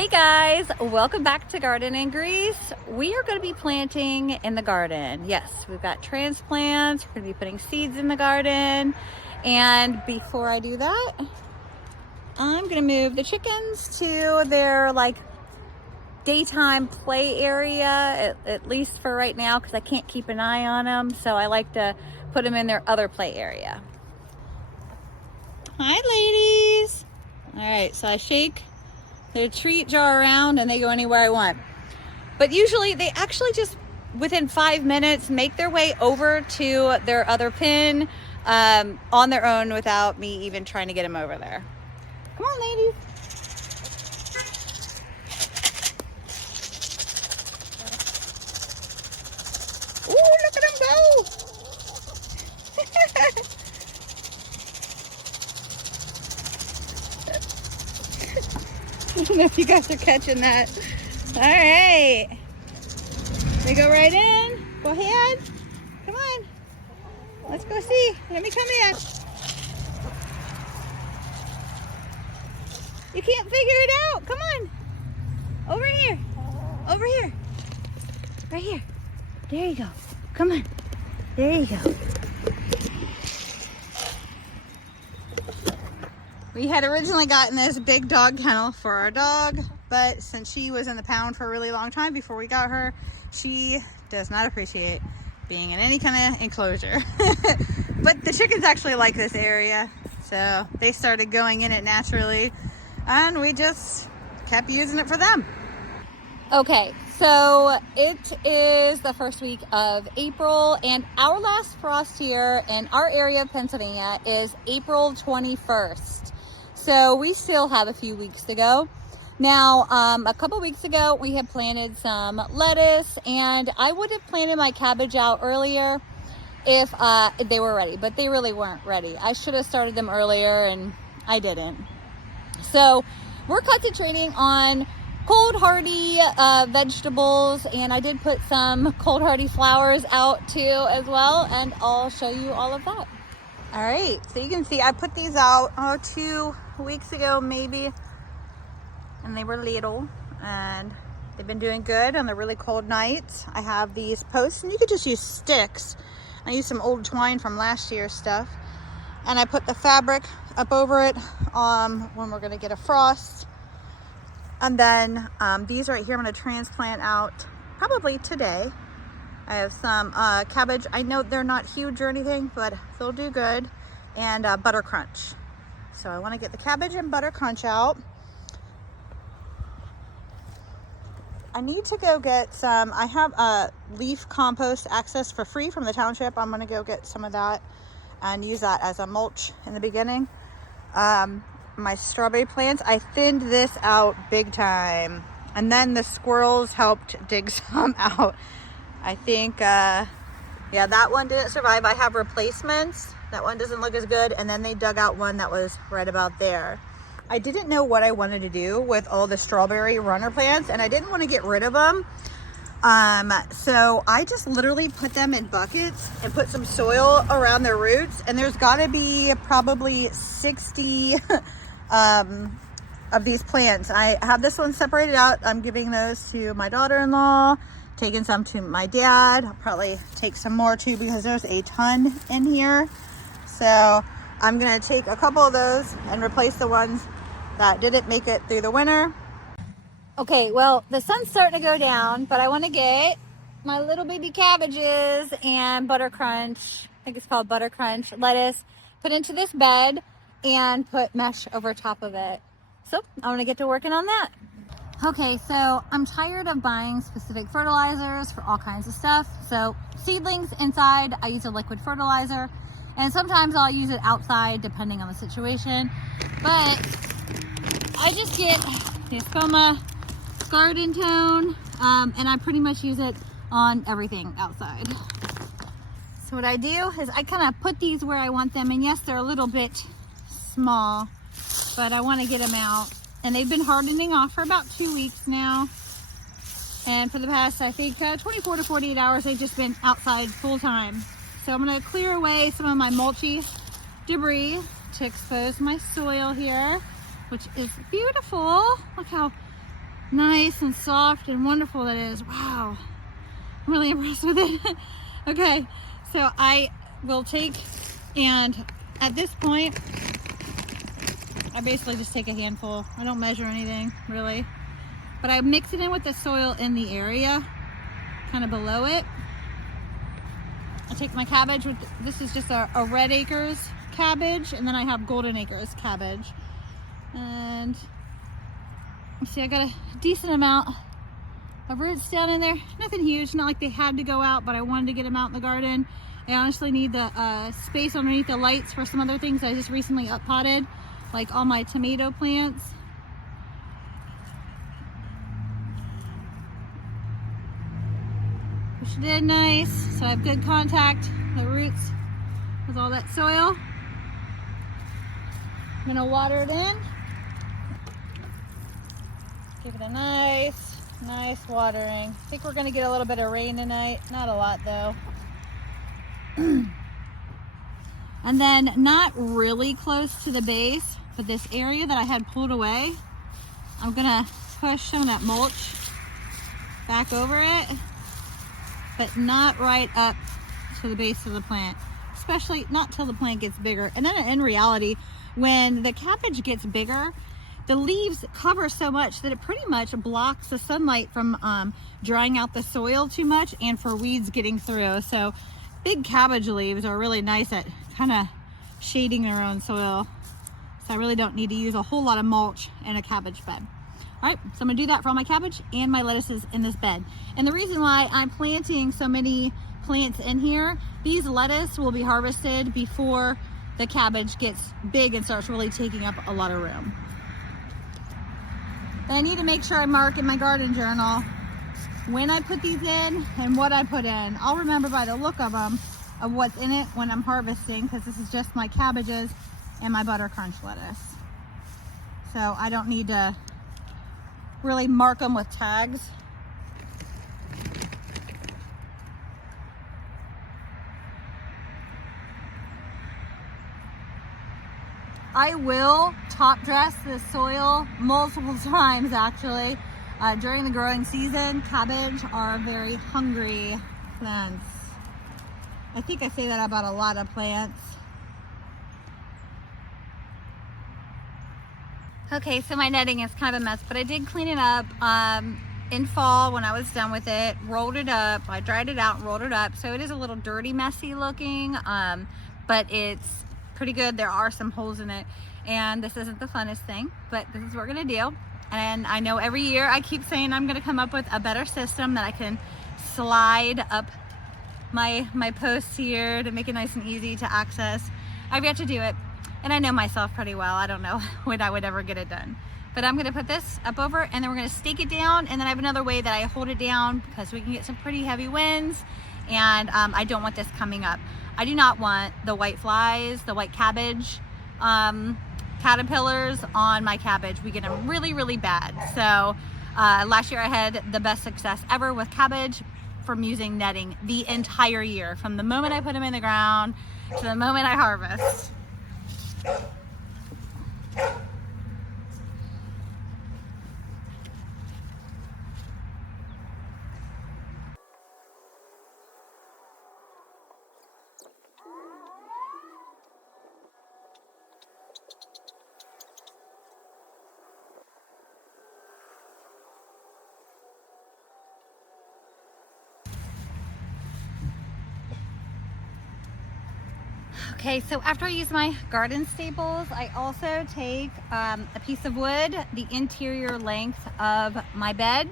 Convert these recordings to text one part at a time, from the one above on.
Hey guys, welcome back to Garden and Grease. We are going to be planting in the garden. Yes, we've got transplants. We're going to be putting seeds in the garden. And before I do that, I'm going to move the chickens to their daytime play area, at least for right now, because I can't keep an eye on them. So I like to put them in their other play area. Hi ladies. All right, so I shake their treat jar around and they go anywhere I want. But usually they actually just within 5 minutes make their way over to their other pen on their own without me even trying to get them over there. Come on, ladies. Ooh, look at them go. I don't know if you guys are catching that. All right. They go right in. Go ahead. Come on. Let's go see. Let me come in. You can't figure it out. Come on. Over here. Over here. Right here. There you go. Come on. There you go. We had originally gotten this big dog kennel for our dog, but since she was in the pound for a really long time before we got her, she does not appreciate being in any kind of enclosure. But the chickens actually like this area, so they started going in it naturally, and we just kept using it for them. Okay, so it is the first week of April, and our last frost here in our area of Pennsylvania is April 21st. So we still have a few weeks to go. Now, a couple weeks ago, we had planted some lettuce, and I would have planted my cabbage out earlier if they were ready, but they really weren't ready. I should have started them earlier, and I didn't. So we're concentrating on cold hardy vegetables, and I did put some cold hardy flowers out too as well, and I'll show you all of that. All right, so you can see I put these out 2 weeks ago maybe, and they were little, and they've been doing good on the really cold nights. I have these posts, and you could just use sticks. I used some old twine from last year's stuff, and I put the fabric up over it when we're gonna get a frost. And then these right here I'm going to transplant out probably today. I have some cabbage. I know they're not huge or anything, but they'll do good. And butter crunch. So I want to get the cabbage and butter crunch out. I need to go get some. I have leaf compost access for free from the township. I'm going to go get some of that and use that as a mulch in the beginning. My strawberry plants, I thinned this out big time, and then the squirrels helped dig some out. I think yeah, that one didn't survive. I have replacements. That one doesn't look as good, and then they dug out one that was right about there. I didn't know what I wanted to do with all the strawberry runner plants, and I didn't want to get rid of them, so I just literally put them in buckets and put some soil around their roots, and there's got to be probably 60 of these plants. I have this one separated out. I'm giving those to my daughter-in-law, taking some to my dad. I'll probably take some more too because there's a ton in here. So I'm gonna take a couple of those and replace the ones that didn't make it through the winter. Okay, well, the sun's starting to go down, but I want to get my little baby cabbages and butter crunch, I think it's called butter crunch, lettuce, put into this bed and put mesh over top of it. So I'm gonna get to working on that. Okay, so I'm tired of buying specific fertilizers for all kinds of stuff. So seedlings inside, I use a liquid fertilizer, and sometimes I'll use it outside depending on the situation. But I just get the Espoma Garden Tone, and I pretty much use it on everything outside. So what I do is I kind of put these where I want them, and yes, they're a little bit small, but I want to get them out. And they've been hardening off for about 2 weeks now, and for the past I think 24 to 48 hours they've just been outside full time. So I'm going to clear away some of my mulchy debris to expose my soil here, which is beautiful. Look how nice and soft and wonderful that is. Wow, I'm really impressed with it. Okay, so I will take, and at this point, I basically just take a handful. I don't measure anything, really. But I mix it in with the soil in the area, kind of below it. I take my cabbage, this is just a red acres cabbage, and then I have golden acres cabbage. And you see I got a decent amount of roots down in there. Nothing huge, not like they had to go out, but I wanted to get them out in the garden. I honestly need the space underneath the lights for some other things I just recently up-potted, like all my tomato plants. Which did nice, so I have good contact, the roots, with all that soil. I'm gonna water it in. Give it a nice watering. I think we're gonna get a little bit of rain tonight, not a lot though. And then not really close to the base, but this area that I had pulled away, I'm gonna push some of that mulch back over it, but not right up to the base of the plant, especially not till the plant gets bigger. And then in reality, when the cabbage gets bigger, the leaves cover so much that it pretty much blocks the sunlight from drying out the soil too much and for weeds getting through. So big cabbage leaves are really nice at kind of shading their own soil. So I really don't need to use a whole lot of mulch in a cabbage bed. All right, so I'm gonna do that for all my cabbage and my lettuces in this bed. And the reason why I'm planting so many plants in here, these lettuce will be harvested before the cabbage gets big and starts really taking up a lot of room. But I need to make sure I mark in my garden journal when I put these in and what I put in. I'll remember by the look of them of what's in it when I'm harvesting, because this is just my cabbages and my butter crunch lettuce. So I don't need to really mark them with tags. I will top dress the soil multiple times actually. During the growing season, cabbage are very hungry plants. I think I say that about a lot of plants. Okay, so my netting is kind of a mess, but I did clean it up in fall when I was done with it, rolled it up, I dried it out and rolled it up. So it is a little dirty, messy looking, but it's pretty good. There are some holes in it, and this isn't the funnest thing, but this is what we're gonna do. And I know every year I keep saying I'm gonna come up with a better system that I can slide up my posts here to make it nice and easy to access. I've yet to do it. And I know myself pretty well. I don't know when I would ever get it done. But I'm gonna put this up over, and then we're gonna stake it down, and then I have another way that I hold it down because we can get some pretty heavy winds, and I don't want this coming up. I do not want the white flies, the white cabbage caterpillars on my cabbage. We get them really, really bad. So last year I had the best success ever with cabbage from using netting the entire year, from the moment I put them in the ground to the moment I harvest. Okay, so after I use my garden staples, I also take a piece of wood, the interior length of my bed,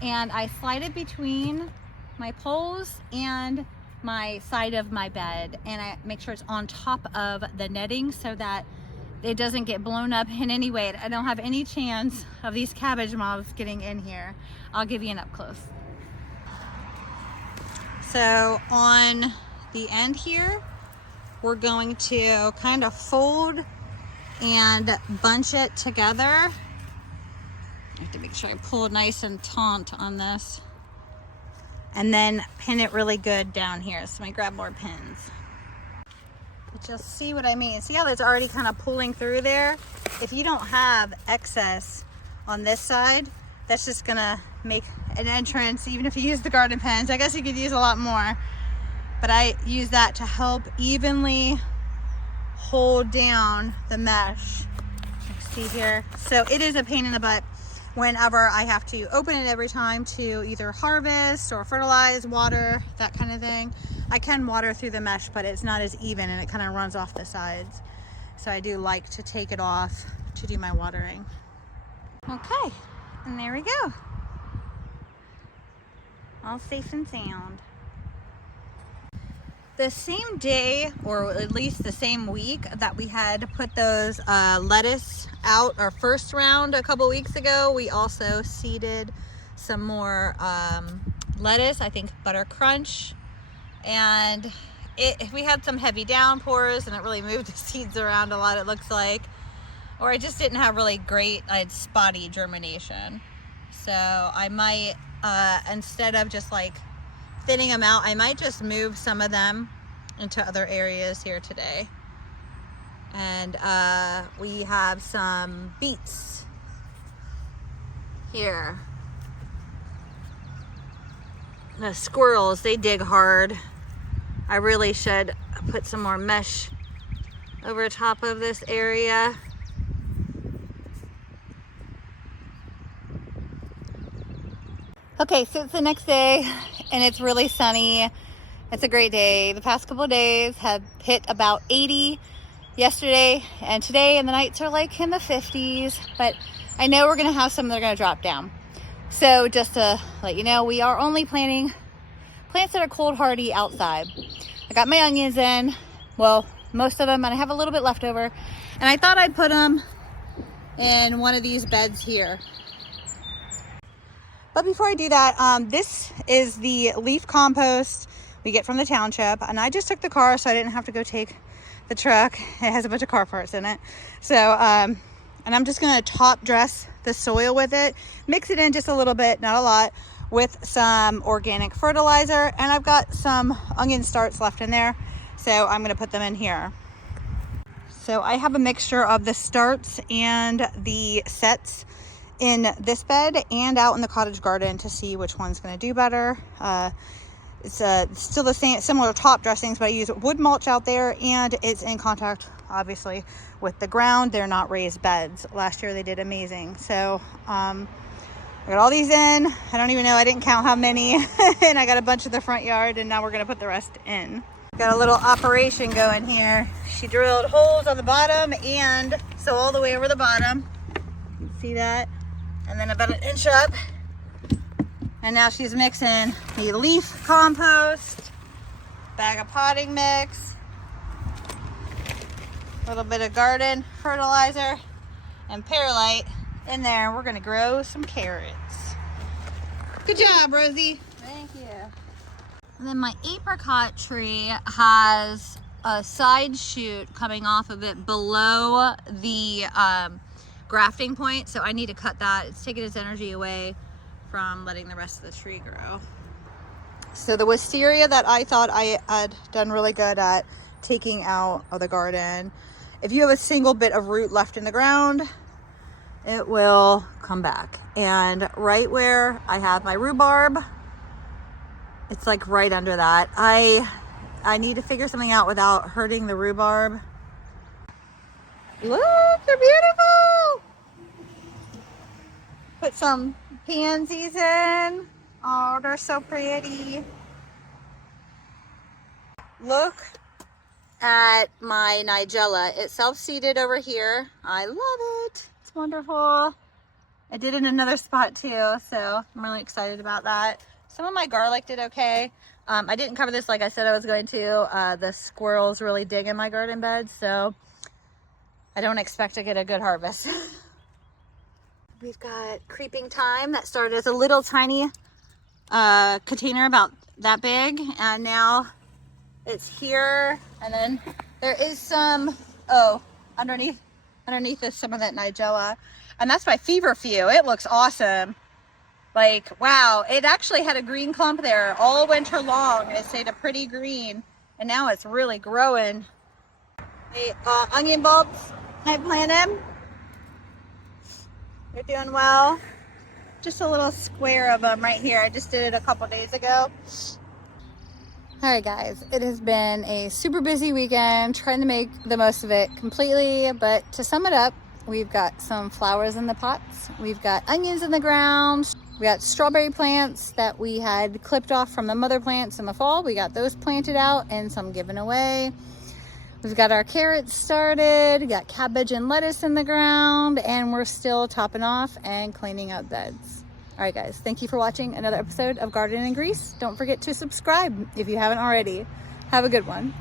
and I slide it between my poles and my side of my bed, and I make sure it's on top of the netting so that it doesn't get blown up in any way. I don't have any chance of these cabbage moths getting in here. I'll give you an up close. So on the end here, we're going to kind of fold and bunch it together. I have to make sure I pull nice and taut on this. And then pin it really good down here. So let me grab more pins. But you'll see what I mean. See how that's already kind of pulling through there? If you don't have excess on this side, that's just gonna make an entrance. Even if you use the garden pens, I guess you could use a lot more, but I use that to help evenly hold down the mesh. See here, so it is a pain in the butt whenever I have to open it every time to either harvest or fertilize, water, that kind of thing. I can water through the mesh, but it's not as even and it kind of runs off the sides. So I do like to take it off to do my watering. Okay, and there we go. All safe and sound. The same day, or at least the same week that we had put those lettuce out our first round a couple weeks ago, we also seeded some more lettuce, I think butter crunch, and we had some heavy downpours and it really moved the seeds around a lot, it looks like, or I just didn't have really great, I had spotty germination. So I might, instead of just like thinning them out, I might just move some of them into other areas here today. And we have some beets here. The squirrels, they dig hard. I really should put some more mesh over top of this area. Okay, so it's the next day and it's really sunny. It's a great day. The past couple of days have hit about 80 yesterday and today, and the nights are like in the 50s, but I know we're gonna have some that are gonna drop down. So just to let you know, we are only planting plants that are cold hardy outside. I got my onions in, well, most of them, and I have a little bit left over, and I thought I'd put them in one of these beds here. But before I do that, this is the leaf compost we get from the township, and I just took the car so I didn't have to go take the truck. It has a bunch of car parts in it. So, and I'm just gonna top dress the soil with it, mix it in just a little bit, not a lot, with some organic fertilizer, and I've got some onion starts left in there, so I'm gonna put them in here. So I have a mixture of the starts and the sets in this bed and out in the cottage garden to see which one's going to do better. It's still the same, similar top dressings, but I use wood mulch out there, and it's in contact obviously with the ground. They're not raised beds. Last year they did amazing. So I got all these in. I don't even know, I didn't count how many. And I got a bunch of the front yard, and now we're going to put the rest in. Got a little operation going here. She drilled holes on the bottom, and so all the way over the bottom, you can see that, and then about an inch up. And now she's mixing the leaf compost, bag of potting mix, a little bit of garden fertilizer, and perlite in there. We're gonna grow some carrots. Good job, Rosie. Thank you. And then my apricot tree has a side shoot coming off of it below the grafting point, so I need to cut that. It's taking its energy away from letting the rest of the tree grow. So the wisteria that I thought I had done really good at taking out of the garden, if you have a single bit of root left in the ground, it will come back. And right where I have my rhubarb, it's like right under that. I need to figure something out without hurting the rhubarb. Look, they're beautiful. Put some pansies in. Oh, they're so pretty. Look at my nigella. It's self-seeded over here. I love it. It's wonderful. I did it in another spot too, so I'm really excited about that. Some of my garlic did okay. I didn't cover this like I said I was going to. The squirrels really dig in my garden bed, so I don't expect to get a good harvest. We've got creeping thyme that started as a little tiny container about that big, and now it's here. And then there is some, underneath is some of that nigella, and that's my feverfew. It looks awesome. Like, wow, it actually had a green clump there all winter long. It stayed a pretty green, and now it's really growing. The onion bulbs, I planted them. They're doing well. just a little square of them right here. I just did it a couple days ago. All right, guys, it has been a super busy weekend trying to make the most of it completely. But to sum it up, we've got some flowers in the pots. We've got onions in the ground. We got strawberry plants that we had clipped off from the mother plants in the fall. We got those planted out and some given away. We've got our carrots started. We got cabbage and lettuce in the ground, and we're still topping off and cleaning out beds. All right, guys, thank you for watching another episode of Garden and Grease. Don't forget to subscribe if you haven't already. Have a good one.